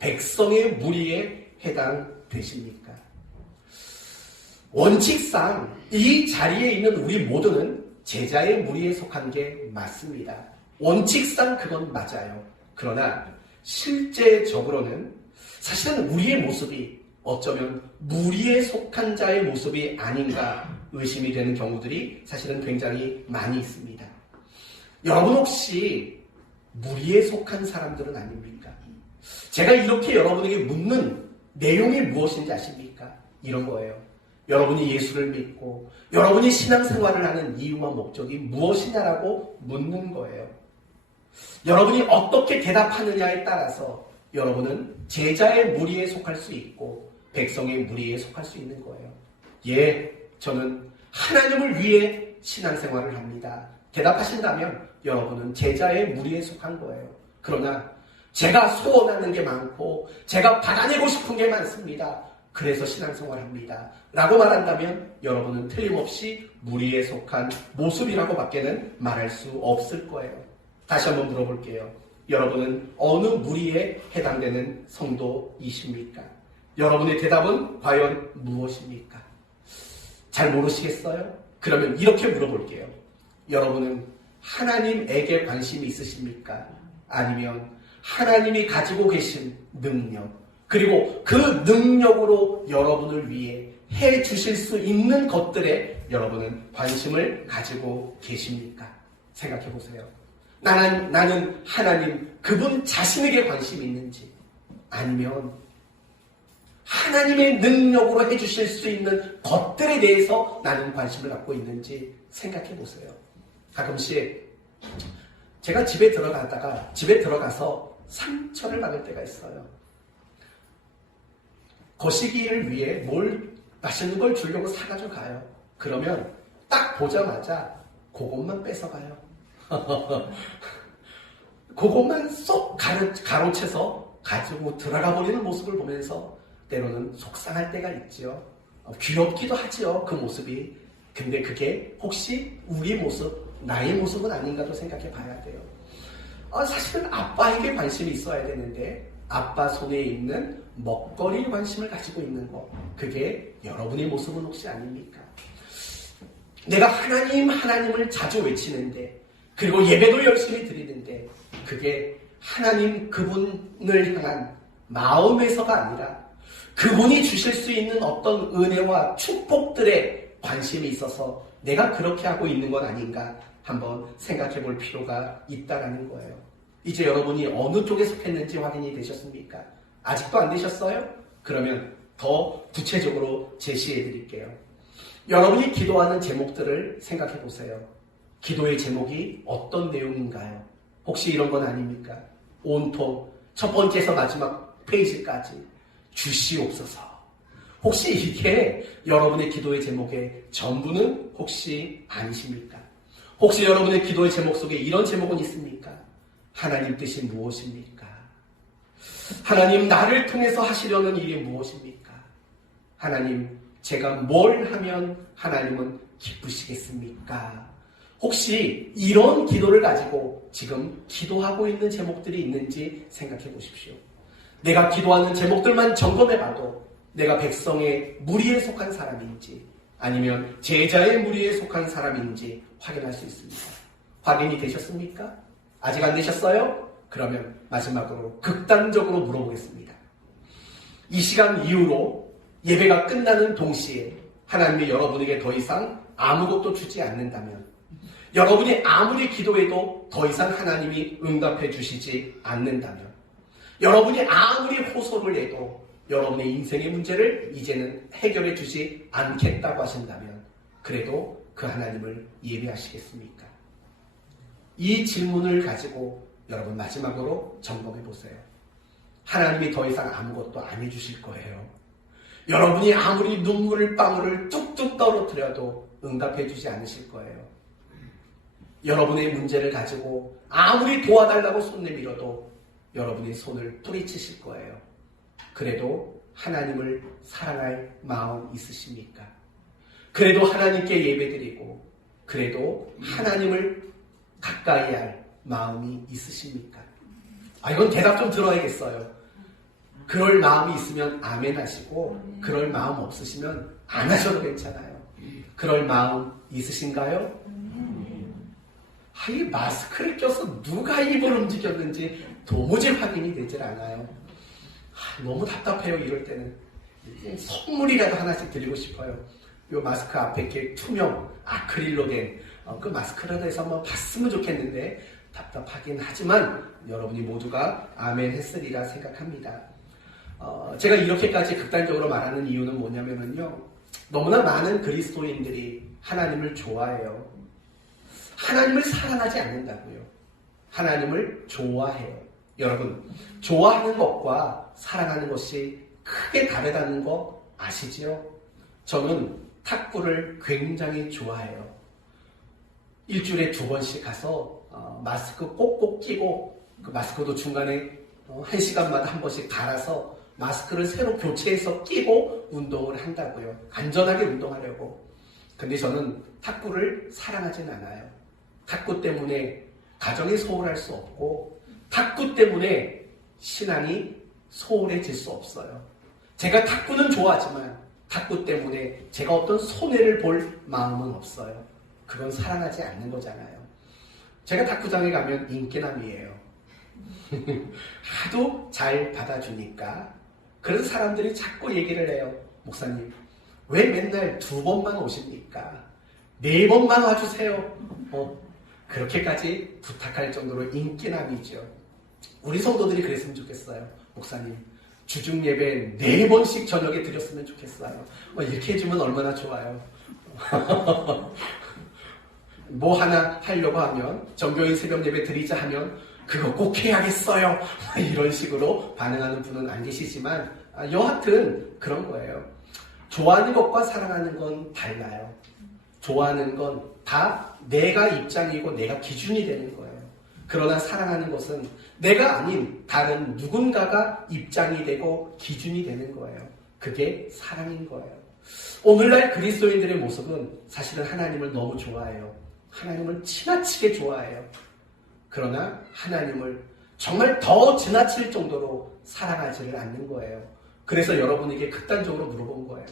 백성의 무리에 해당되십니까? 원칙상 이 자리에 있는 우리 모두는 제자의 무리에 속한 게 맞습니다. 원칙상 그건 맞아요. 그러나 실제적으로는 사실은 우리의 모습이 어쩌면 무리에 속한 자의 모습이 아닌가 의심이 되는 경우들이 사실은 굉장히 많이 있습니다. 여러분 혹시 무리에 속한 사람들은 아닙니까? 제가 이렇게 여러분에게 묻는 내용이 무엇인지 아십니까? 이런 거예요. 여러분이 예수를 믿고 여러분이 신앙생활을 하는 이유와 목적이 무엇이냐라고 묻는 거예요. 여러분이 어떻게 대답하느냐에 따라서 여러분은 제자의 무리에 속할 수 있고 백성의 무리에 속할 수 있는 거예요. 저는 하나님을 위해 신앙생활을 합니다. 대답하신다면 여러분은 제자의 무리에 속한 거예요. 그러나 제가 소원하는 게 많고 제가 받아내고 싶은 게 많습니다. 그래서 신앙생활합니다. 라고 말한다면 여러분은 틀림없이 무리에 속한 모습이라고 밖에는 말할 수 없을 거예요. 다시 한번 물어볼게요. 여러분은 어느 무리에 해당되는 성도이십니까? 여러분의 대답은 과연 무엇입니까? 잘 모르시겠어요? 그러면 이렇게 물어볼게요. 여러분은 하나님에게 관심이 있으십니까? 아니면 하나님이 가지고 계신 능력, 그리고 그 능력으로 여러분을 위해 해 주실 수 있는 것들에 여러분은 관심을 가지고 계십니까? 생각해 보세요. 나는 하나님, 그분 자신에게 관심이 있는지, 아니면 하나님의 능력으로 해 주실 수 있는 것들에 대해서 나는 관심을 갖고 있는지 생각해 보세요. 가끔씩 제가 집에 들어가서 상처를 받을 때가 있어요. 거시기를 위해 맛있는 걸 주려고 사가지고 가요. 그러면 딱 보자마자 그것만 뺏어가요. 그것만 쏙 가로채서 가지고 들어가 버리는 모습을 보면서 때로는 속상할 때가 있지요. 귀엽기도 하지요, 그 모습이. 근데 그게 혹시 우리 모습, 나의 모습은 아닌가도 생각해 봐야 돼요. 사실은 아빠에게 관심이 있어야 되는데 아빠 손에 있는 먹거리에 관심을 가지고 있는 거, 그게 여러분의 모습은 혹시 아닙니까? 내가 하나님을 자주 외치는데, 그리고 예배도 열심히 드리는데 그게 하나님 그분을 향한 마음에서가 아니라 그분이 주실 수 있는 어떤 은혜와 축복들에 관심이 있어서 내가 그렇게 하고 있는 건 아닌가 한번 생각해 볼 필요가 있다라는 거예요. 이제 여러분이 어느 쪽에 속했는지 확인이 되셨습니까? 아직도 안 되셨어요? 그러면 더 구체적으로 제시해 드릴게요. 여러분이 기도하는 제목들을 생각해 보세요. 기도의 제목이 어떤 내용인가요? 혹시 이런 건 아닙니까? 온통 첫 번째에서 마지막 페이지까지 주시옵소서. 혹시 이게 여러분의 기도의 제목의 전부는 혹시 아니십니까? 혹시 여러분의 기도의 제목 속에 이런 제목은 있습니까? 하나님 뜻이 무엇입니까? 하나님, 나를 통해서 하시려는 일이 무엇입니까? 하나님, 제가 뭘 하면 하나님은 기쁘시겠습니까? 혹시 이런 기도를 가지고 지금 기도하고 있는 제목들이 있는지 생각해 보십시오. 내가 기도하는 제목들만 점검해 봐도 내가 백성의 무리에 속한 사람인지 아니면 제자의 무리에 속한 사람인지 확인할 수 있습니다. 확인이 되셨습니까? 아직 안 되셨어요? 그러면 마지막으로 극단적으로 물어보겠습니다. 이 시간 이후로 예배가 끝나는 동시에 하나님이 여러분에게 더 이상 아무것도 주지 않는다면, 여러분이 아무리 기도해도 더 이상 하나님이 응답해 주시지 않는다면, 여러분이 아무리 호소를 해도 여러분의 인생의 문제를 이제는 해결해 주지 않겠다고 하신다면, 그래도 그 하나님을 예배하시겠습니까? 이 질문을 가지고 여러분 마지막으로 점검해 보세요. 하나님이 더 이상 아무것도 안 해주실 거예요. 여러분이 아무리 눈물방울을 뚝뚝 떨어뜨려도 응답해 주지 않으실 거예요. 여러분의 문제를 가지고 아무리 도와달라고 손 내밀어도 여러분의 손을 뿌리치실 거예요. 그래도 하나님을 사랑할 마음 있으십니까? 그래도 하나님께 예배드리고 그래도 하나님을 가까이 할 마음이 있으십니까? 이건 대답 좀 들어야겠어요. 그럴 마음이 있으면 아멘 하시고 그럴 마음 없으시면 안 하셔도 괜찮아요. 그럴 마음 있으신가요? 이 마스크를 껴서 누가 입을 움직였는지 도무지 확인이 되질 않아요. 너무 답답해요. 이럴 때는 선물이라도 하나씩 드리고 싶어요. 이 마스크 앞에 이렇게 투명 아크릴로 된 그 마스크라도 해서 한번 봤으면 좋겠는데 답답하긴 하지만 여러분이 모두가 아멘 했으리라 생각합니다. 제가 이렇게까지 극단적으로 말하는 이유는 뭐냐면요, 너무나 많은 그리스도인들이 하나님을 좋아해요. 하나님을 사랑하지 않는다고요. 하나님을 좋아해요. 여러분, 좋아하는 것과 사랑하는 것이 크게 다르다는 거 아시지요? 저는 탁구를 굉장히 좋아해요. 일주일에 2번씩 가서 마스크 꼭꼭 끼고, 그 마스크도 중간에 1시간마다 한 번씩 갈아서 마스크를 새로 교체해서 끼고 운동을 한다고요. 안전하게 운동하려고. 근데 저는 탁구를 사랑하진 않아요. 탁구 때문에 가정이 소홀할 수 없고 탁구 때문에 신앙이 소홀해질 수 없어요. 제가 탁구는 좋아하지만 탁구 때문에 제가 어떤 손해를 볼 마음은 없어요. 그건 사랑하지 않는 거잖아요. 제가 탁구장에 가면 인기남이에요. 하도 잘 받아주니까. 그래서 사람들이 자꾸 얘기를 해요. 목사님, 왜 맨날 2번만 오십니까? 4번만 와주세요. 그렇게까지 부탁할 정도로 인기남이죠. 우리 성도들이 그랬으면 좋겠어요. 목사님, 주중 예배 4번씩 저녁에 드렸으면 좋겠어요. 이렇게 해주면 얼마나 좋아요. 뭐 하나 하려고 하면, 정교인 새벽 예배 드리자 하면 그거 꼭 해야겠어요, 이런 식으로 반응하는 분은 안 계시지만, 여하튼 그런 거예요. 좋아하는 것과 사랑하는 건 달라요. 좋아하는 건 다 내가 입장이고 내가 기준이 되는 거예요. 그러나 사랑하는 것은 내가 아닌 다른 누군가가 입장이 되고 기준이 되는 거예요. 그게 사랑인 거예요. 오늘날 그리스도인들의 모습은 사실은 하나님을 너무 좋아해요. 하나님을 지나치게 좋아해요. 그러나 하나님을 정말 더 지나칠 정도로 사랑하지를 않는 거예요. 그래서 여러분에게 극단적으로 물어본 거예요.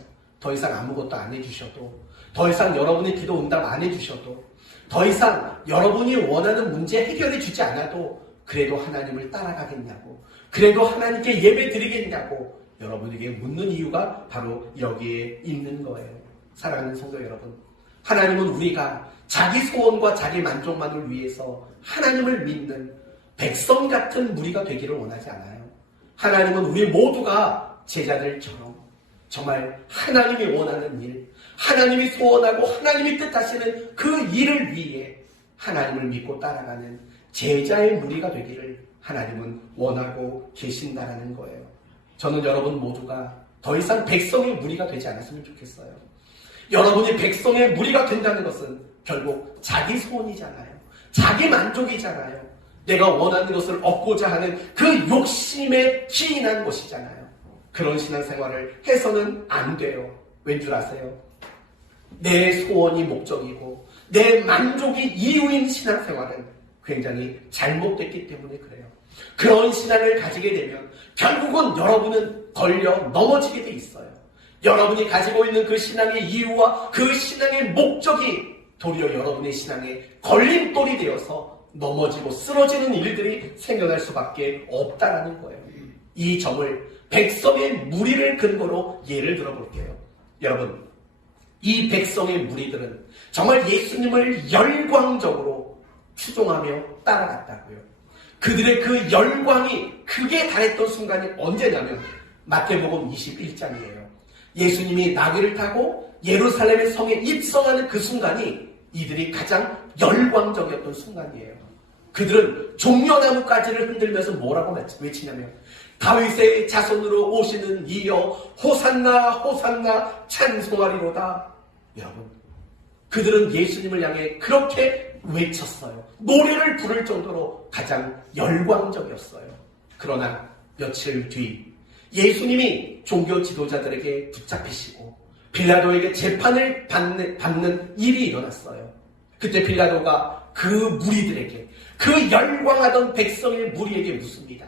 더 이상 아무것도 안 해주셔도, 더 이상 여러분의 기도 응답 안 해주셔도, 더 이상 여러분이 원하는 문제 해결해 주지 않아도 그래도 하나님을 따라가겠냐고, 그래도 하나님께 예배 드리겠냐고 여러분에게 묻는 이유가 바로 여기에 있는 거예요. 사랑하는 성도 여러분, 하나님은 우리가 자기 소원과 자기 만족만을 위해서 하나님을 믿는 백성 같은 무리가 되기를 원하지 않아요. 하나님은 우리 모두가 제자들처럼 정말 하나님이 원하는 일, 하나님이 소원하고 하나님이 뜻하시는 그 일을 위해 하나님을 믿고 따라가는 제자의 무리가 되기를 하나님은 원하고 계신다라는 거예요. 저는 여러분 모두가 더 이상 백성의 무리가 되지 않았으면 좋겠어요. 여러분이 백성의 무리가 된다는 것은 결국 자기 소원이잖아요. 자기 만족이잖아요. 내가 원하는 것을 얻고자 하는 그 욕심에 기인한 것이잖아요. 그런 신앙생활을 해서는 안 돼요. 왠 줄 아세요? 내 소원이 목적이고 내 만족이 이유인 신앙생활은 굉장히 잘못됐기 때문에 그래요. 그런 신앙을 가지게 되면 결국은 여러분은 걸려 넘어지게 돼 있어요. 여러분이 가지고 있는 그 신앙의 이유와 그 신앙의 목적이 도리어 여러분의 신앙에 걸림돌이 되어서 넘어지고 쓰러지는 일들이 생겨날 수밖에 없다라는 거예요. 이 점을 백성의 무리를 근거로 예를 들어볼게요. 여러분, 이 백성의 무리들은 정말 예수님을 열광적으로 추종하며 따라갔다고요. 그들의 그 열광이 극에 달했던 순간이 언제냐면 마태복음 21장이에요. 예수님이 나귀를 타고 예루살렘의 성에 입성하는 그 순간이 이들이 가장 열광적이었던 순간이에요. 그들은 종려나무가지를 흔들면서 뭐라고 외치냐면 다윗의 자손으로 오시는 이여 호산나 호산나 찬송하리로다. 여러분, 그들은 예수님을 향해 그렇게 외쳤어요. 노래를 부를 정도로 가장 열광적이었어요. 그러나 며칠 뒤 예수님이 종교 지도자들에게 붙잡히시고 빌라도에게 재판을 받는 일이 일어났어요. 그때 빌라도가 그 무리들에게, 그 열광하던 백성의 무리에게 묻습니다.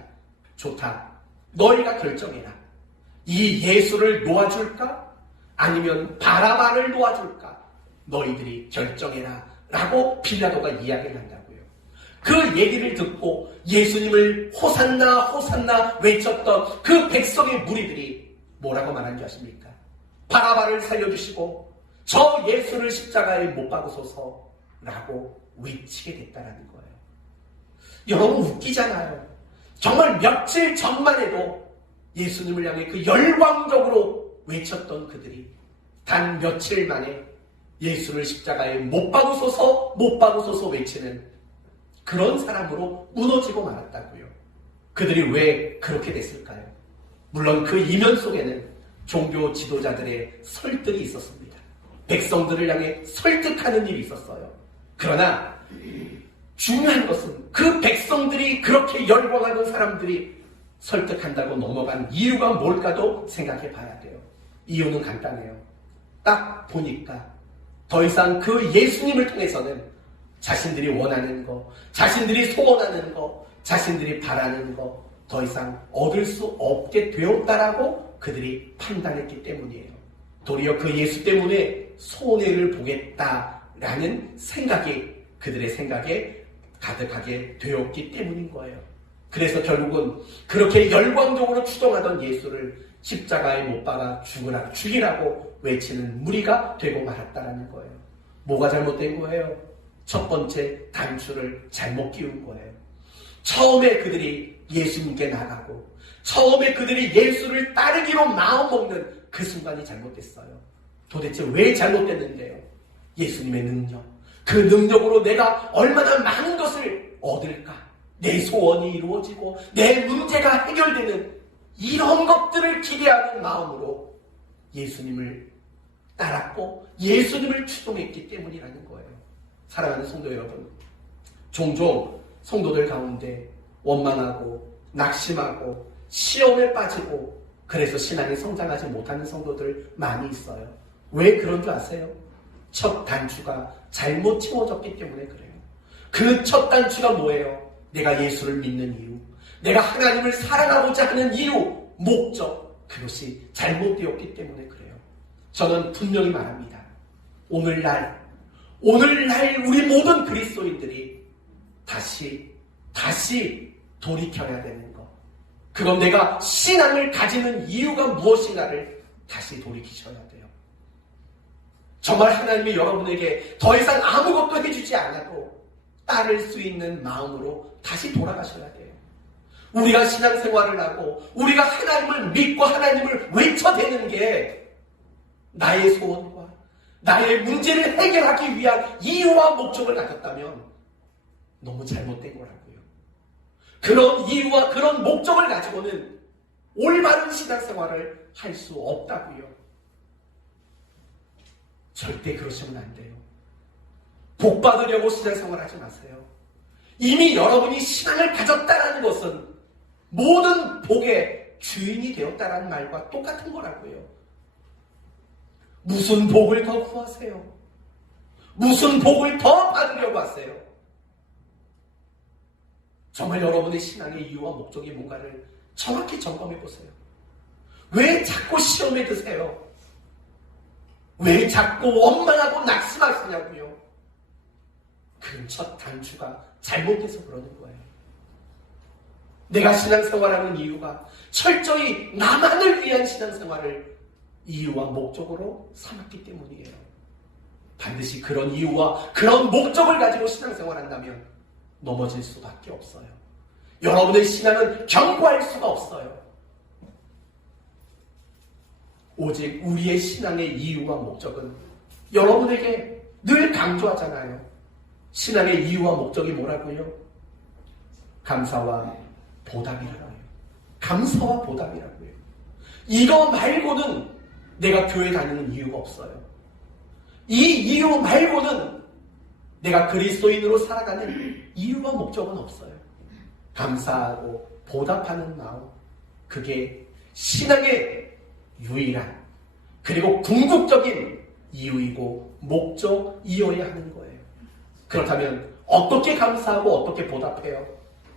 좋다, 너희가 결정해라. 이 예수를 놓아줄까? 아니면 바라바를 놓아줄까? 너희들이 결정해라 라고 빌라도가 이야기를 한다고요. 그 얘기를 듣고 예수님을 호산나 호산나 외쳤던 그 백성의 무리들이 뭐라고 말한 줄 아십니까? 바라바를 살려주시고 저 예수를 십자가에 못 박으소서 라고 외치게 됐다라는 거예요. 여러분, 웃기잖아요. 정말 며칠 전만 해도 예수님을 향해 그 열광적으로 외쳤던 그들이 단 며칠 만에 예수를 십자가에 못 박으소서 못 박으소서 외치는 그런 사람으로 무너지고 말았다고요. 그들이 왜 그렇게 됐을까요? 물론 그 이면 속에는 종교 지도자들의 설득이 있었습니다. 백성들을 향해 설득하는 일이 있었어요. 그러나 중요한 것은 그 백성들이 그렇게 열광하는 사람들이 설득한다고 넘어간 이유가 뭘까도 생각해 봐야 돼요. 이유는 간단해요. 딱 보니까 더 이상 그 예수님을 통해서는 자신들이 원하는 거, 자신들이 소원하는 거, 자신들이 바라는 거 더 이상 얻을 수 없게 되었다라고 그들이 판단했기 때문이에요. 도리어 그 예수 때문에 손해를 보겠다라는 생각이 그들의 생각에 가득하게 되었기 때문인 거예요. 그래서 결국은 그렇게 열광적으로 추종하던 예수를 십자가에 못 박아 죽이라고 외치는 무리가 되고 말았다라는 거예요. 뭐가 잘못된 거예요? 첫 번째, 단추를 잘못 끼운 거예요. 처음에 그들이 예수님께 나가고 처음에 그들이 예수를 따르기로 마음먹는 그 순간이 잘못됐어요. 도대체 왜 잘못됐는데요? 예수님의 능력, 그 능력으로 내가 얼마나 많은 것을 얻을까? 내 소원이 이루어지고 내 문제가 해결되는 이런 것들을 기대하는 마음으로 예수님을 따랐고 예수님을 추종했기 때문이라는 거예요. 사랑하는 성도 여러분, 종종 성도들 가운데 원망하고 낙심하고 시험에 빠지고 그래서 신앙이 성장하지 못하는 성도들 많이 있어요. 왜 그런 줄 아세요? 첫 단추가 잘못 채워졌기 때문에 그래요. 그 첫 단추가 뭐예요? 내가 예수를 믿는 이유, 내가 하나님을 사랑하고자 하는 이유, 목적, 그것이 잘못되었기 때문에 그래요. 저는 분명히 말합니다. 오늘날 우리 모든 그리스도인들이 다시 돌이켜야 되는 것. 그건 내가 신앙을 가지는 이유가 무엇인가를 다시 돌이키셔야 돼요. 정말 하나님이 여러분에게 더 이상 아무것도 해주지 않아도 따를 수 있는 마음으로 다시 돌아가셔야 돼요. 우리가 신앙생활을 하고 우리가 하나님을 믿고 하나님을 외쳐대는 게 나의 소원과 나의 문제를 해결하기 위한 이유와 목적을 가졌다면 너무 잘못된 거라고요. 그런 이유와 그런 목적을 가지고는 올바른 신앙생활을 할 수 없다고요. 절대 그러시면 안 돼요. 복 받으려고 신앙생활 하지 마세요. 이미 여러분이 신앙을 가졌다는 것은 모든 복의 주인이 되었다는 말과 똑같은 거라고요. 무슨 복을 더 구하세요? 무슨 복을 더 받으려고 하세요? 정말 여러분의 신앙의 이유와 목적이 뭔가를 정확히 점검해 보세요. 왜 자꾸 시험에 드세요? 왜 자꾸 원망하고 낙심하시냐고요? 그 첫 단추가 잘못돼서 그러는 거예요. 내가 신앙생활하는 이유가 철저히 나만을 위한 신앙생활을 이유와 목적으로 삼았기 때문이에요. 반드시 그런 이유와 그런 목적을 가지고 신앙생활한다면 넘어질 수밖에 없어요. 여러분의 신앙은 견고할 수가 없어요. 오직 우리의 신앙의 이유와 목적은 여러분에게 늘 강조하잖아요. 신앙의 이유와 목적이 뭐라고요? 감사와 보답이라고요. 감사와 보답이라고요. 이거 말고는 내가 교회 다니는 이유가 없어요. 이 이유 말고는 내가 그리스도인으로 살아가는 이유와 목적은 없어요. 감사하고 보답하는 마음, 그게 신앙의 유일한 그리고 궁극적인 이유이고 목적이어야 하는 거예요. 그렇다면 어떻게 감사하고 어떻게 보답해요?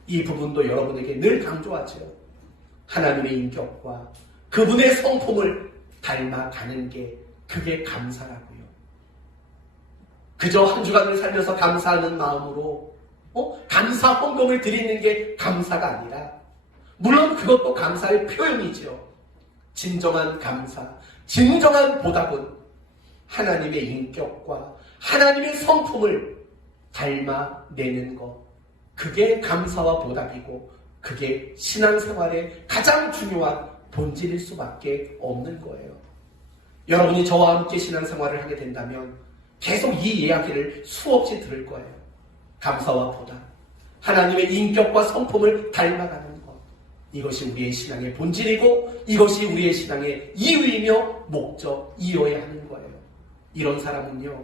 이 부분도 여러분에게 늘 강조하죠. 하나님의 인격과 그분의 성품을 닮아가는 게 그게 감사라고요. 그저 한 주간을 살면서 감사하는 마음으로 감사 헌금을 드리는 게 감사가 아니라, 물론 그것도 감사의 표현이죠. 진정한 감사, 진정한 보답은 하나님의 인격과 하나님의 성품을 닮아내는 것, 그게 감사와 보답이고 그게 신앙생활의 가장 중요한 본질일 수밖에 없는 거예요. 여러분이 저와 함께 신앙생활을 하게 된다면 계속 이 이야기를 수없이 들을 거예요. 감사와 보답, 하나님의 인격과 성품을 닮아가는 것, 이것이 우리의 신앙의 본질이고 이것이 우리의 신앙의 이유이며 목적이어야 하는 거예요. 이런 사람은요,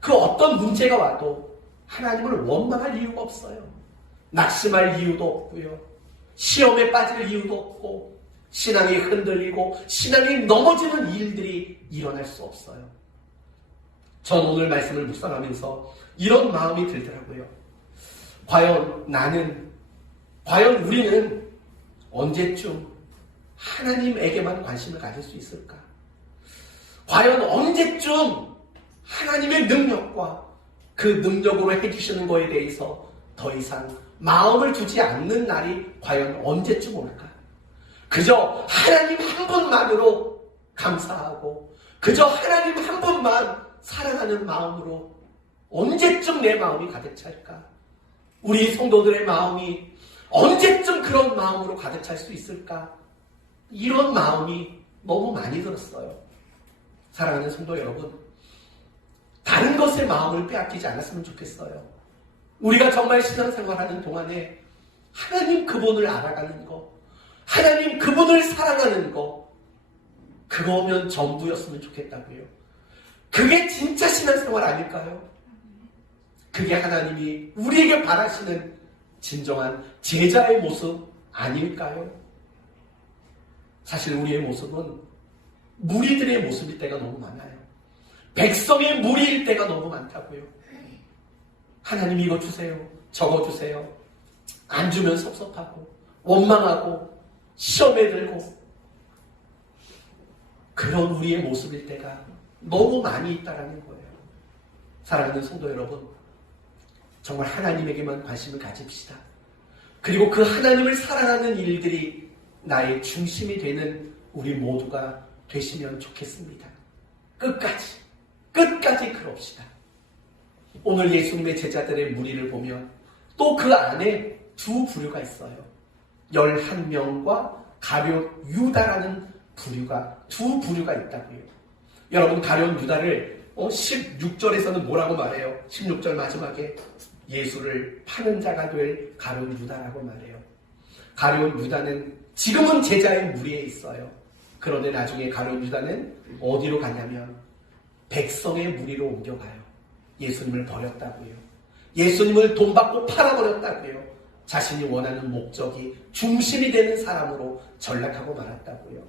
그 어떤 문제가 와도 하나님을 원망할 이유가 없어요. 낙심할 이유도 없고요. 시험에 빠질 이유도 없고 신앙이 흔들리고 신앙이 넘어지는 일들이 일어날 수 없어요. 전 오늘 말씀을 묵상하면서 이런 마음이 들더라고요. 과연 우리는 언제쯤 하나님에게만 관심을 가질 수 있을까? 과연 언제쯤 하나님의 능력과 그 능력으로 해주시는 것에 대해서 더 이상 마음을 두지 않는 날이 과연 언제쯤 올까? 그저 하나님 한 분만으로 감사하고 그저 하나님 한 분만 사랑하는 마음으로 언제쯤 내 마음이 가득 찰까? 우리 성도들의 마음이 언제쯤 그런 마음으로 가득 찰 수 있을까? 이런 마음이 너무 많이 들었어요. 사랑하는 성도 여러분, 다른 것에 마음을 빼앗기지 않았으면 좋겠어요. 우리가 정말 신앙생활하는 동안에 하나님 그분을 알아가는 거, 하나님 그분을 사랑하는 거, 그거면 전부였으면 좋겠다고요. 그게 진짜 신앙생활 아닐까요? 그게 하나님이 우리에게 바라시는 진정한 제자의 모습 아닐까요? 사실 우리의 모습은 무리들의 모습일 때가 너무 많아요. 백성의 무리일 때가 너무 많다고요. 하나님 이거 주세요, 저거 주세요. 안 주면 섭섭하고 원망하고 시험에 들고, 그런 우리의 모습일 때가 너무 많이 있다라는 거예요. 사랑하는 성도 여러분, 정말 하나님에게만 관심을 가집시다. 그리고 그 하나님을 사랑하는 일들이 나의 중심이 되는 우리 모두가 되시면 좋겠습니다. 끝까지 그럽시다. 오늘 예수님의 제자들의 무리를 보면 또 그 안에 두 부류가 있어요. 11명과 가룟 유다라는 두 부류가 있다고요. 여러분, 가룟 유다를 16절에서는 뭐라고 말해요? 16절 마지막에 예수를 파는 자가 될 가룟 유다라고 말해요. 가룟 유다는 지금은 제자의 무리에 있어요. 그런데 나중에 가룟 유다는 어디로 가냐면 백성의 무리로 옮겨가요. 예수님을 버렸다고요. 예수님을 돈 받고 팔아버렸다고요. 자신이 원하는 목적이 중심이 되는 사람으로 전락하고 말았다고요.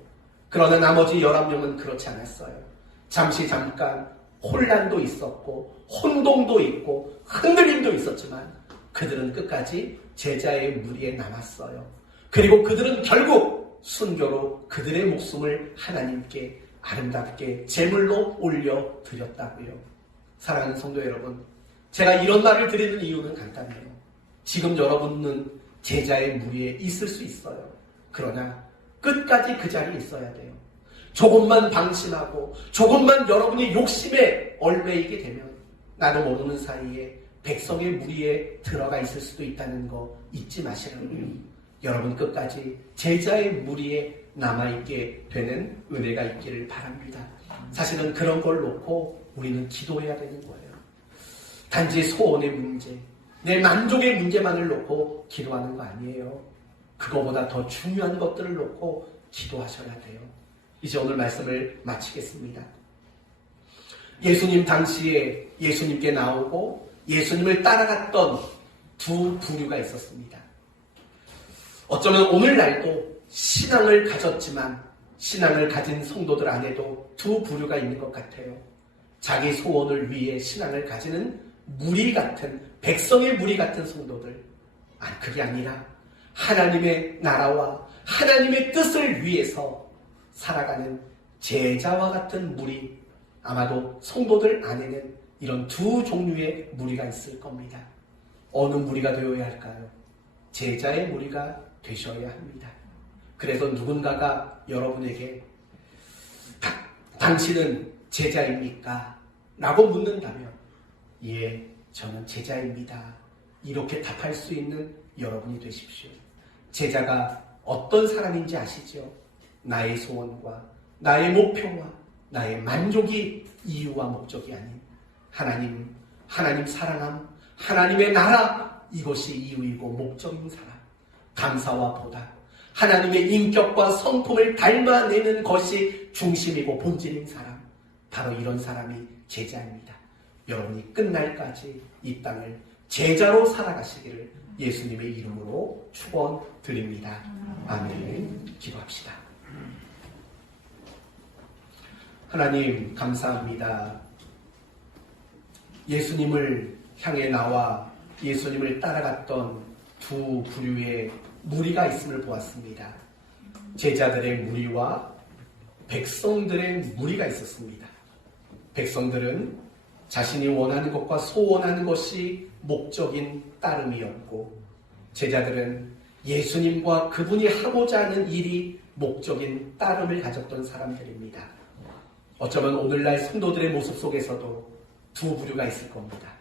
그러나 나머지 11명은 그렇지 않았어요. 잠깐 혼란도 있었고 혼동도 있고 흔들림도 있었지만 그들은 끝까지 제자의 무리에 남았어요. 그리고 그들은 결국 순교로 그들의 목숨을 하나님께 아름답게 제물로 올려 드렸다고요. 사랑하는 성도 여러분, 제가 이런 말을 드리는 이유는 간단해요. 지금 여러분은 제자의 무리에 있을 수 있어요. 그러나 끝까지 그 자리에 있어야 돼요. 조금만 방심하고 조금만 여러분이 욕심에 얽매이게 되면 나도 모르는 사이에 백성의 무리에 들어가 있을 수도 있다는 거 잊지 마시라고요. 여러분 끝까지 제자의 무리에 남아있게 되는 은혜가 있기를 바랍니다. 사실은 그런 걸 놓고 우리는 기도해야 되는 거예요. 단지 소원의 문제, 내 만족의 문제만을 놓고 기도하는 거 아니에요. 그거보다 더 중요한 것들을 놓고 기도하셔야 돼요. 이제 오늘 말씀을 마치겠습니다. 예수님 당시에 예수님께 나오고 예수님을 따라갔던 두 부류가 있었습니다. 어쩌면 오늘날도 신앙을 가졌지만 신앙을 가진 성도들 안에도 두 부류가 있는 것 같아요. 자기 소원을 위해 신앙을 가지는 무리 같은, 백성의 무리 같은 성도들. 그게 아니라 하나님의 나라와 하나님의 뜻을 위해서 살아가는 제자와 같은 무리. 아마도 성도들 안에는 이런 두 종류의 무리가 있을 겁니다. 어느 무리가 되어야 할까요? 제자의 무리가 되셔야 합니다. 그래서 누군가가 여러분에게 당신은 제자입니까? 라고 묻는다면 예, 저는 제자입니다. 이렇게 답할 수 있는 여러분이 되십시오. 제자가 어떤 사람인지 아시죠? 나의 소원과 나의 목표와 나의 만족이 이유와 목적이 아닌 하나님 사랑함, 하나님의 나라, 이것이 이유이고 목적인 사람. 감사와 보답, 하나님의 인격과 성품을 닮아내는 것이 중심이고 본질인 사람. 바로 이런 사람이 제자입니다. 여러분이 끝날까지 이 땅을 제자로 살아가시기를 예수님의 이름으로 축원드립니다. 아멘. 기도합시다. 하나님 감사합니다. 예수님을 향해 나와 예수님을 따라갔던 두 부류의 무리가 있음을 보았습니다. 제자들의 무리와 백성들의 무리가 있었습니다. 백성들은 자신이 원하는 것과 소원하는 것이 목적인 따름이었고, 제자들은 예수님과 그분이 하고자 하는 일이 목적인 따름을 가졌던 사람들입니다. 어쩌면 오늘날 성도들의 모습 속에서도 두 부류가 있을 겁니다.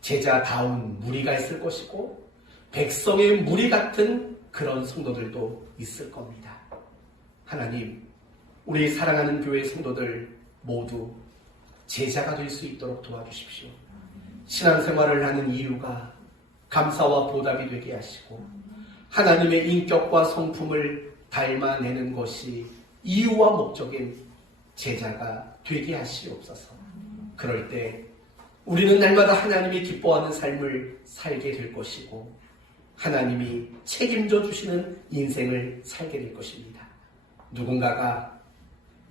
제자다운 무리가 있을 것이고 백성의 무리 같은 그런 성도들도 있을 겁니다. 하나님, 우리 사랑하는 교회 성도들 모두 제자가 될 수 있도록 도와주십시오. 신앙생활을 하는 이유가 감사와 보답이 되게 하시고 하나님의 인격과 성품을 닮아내는 것이 이유와 목적인 제자가 되게 하시옵소서. 그럴 때 우리는 날마다 하나님이 기뻐하는 삶을 살게 될 것이고 하나님이 책임져 주시는 인생을 살게 될 것입니다. 누군가가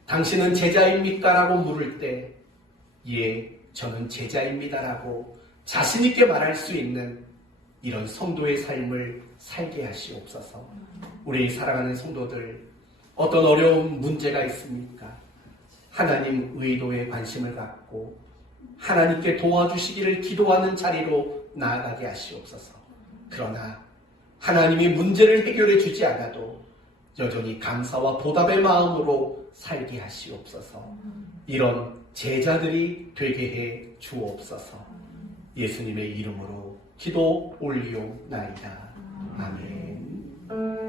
당신은 제자입니까? 라고 물을 때 예, 저는 제자입니다 라고 자신 있게 말할 수 있는 이런 성도의 삶을 살게 하시옵소서. 우리 사랑하는 성도들, 어떤 어려운 문제가 있습니까? 하나님 의도에 관심을 갖고 하나님께 도와주시기를 기도하는 자리로 나아가게 하시옵소서. 그러나 하나님이 문제를 해결해 주지 않아도 여전히 감사와 보답의 마음으로 살게 하시옵소서. 이런 제자들이 되게 해 주옵소서. 예수님의 이름으로 기도 올리옵나이다. 아멘.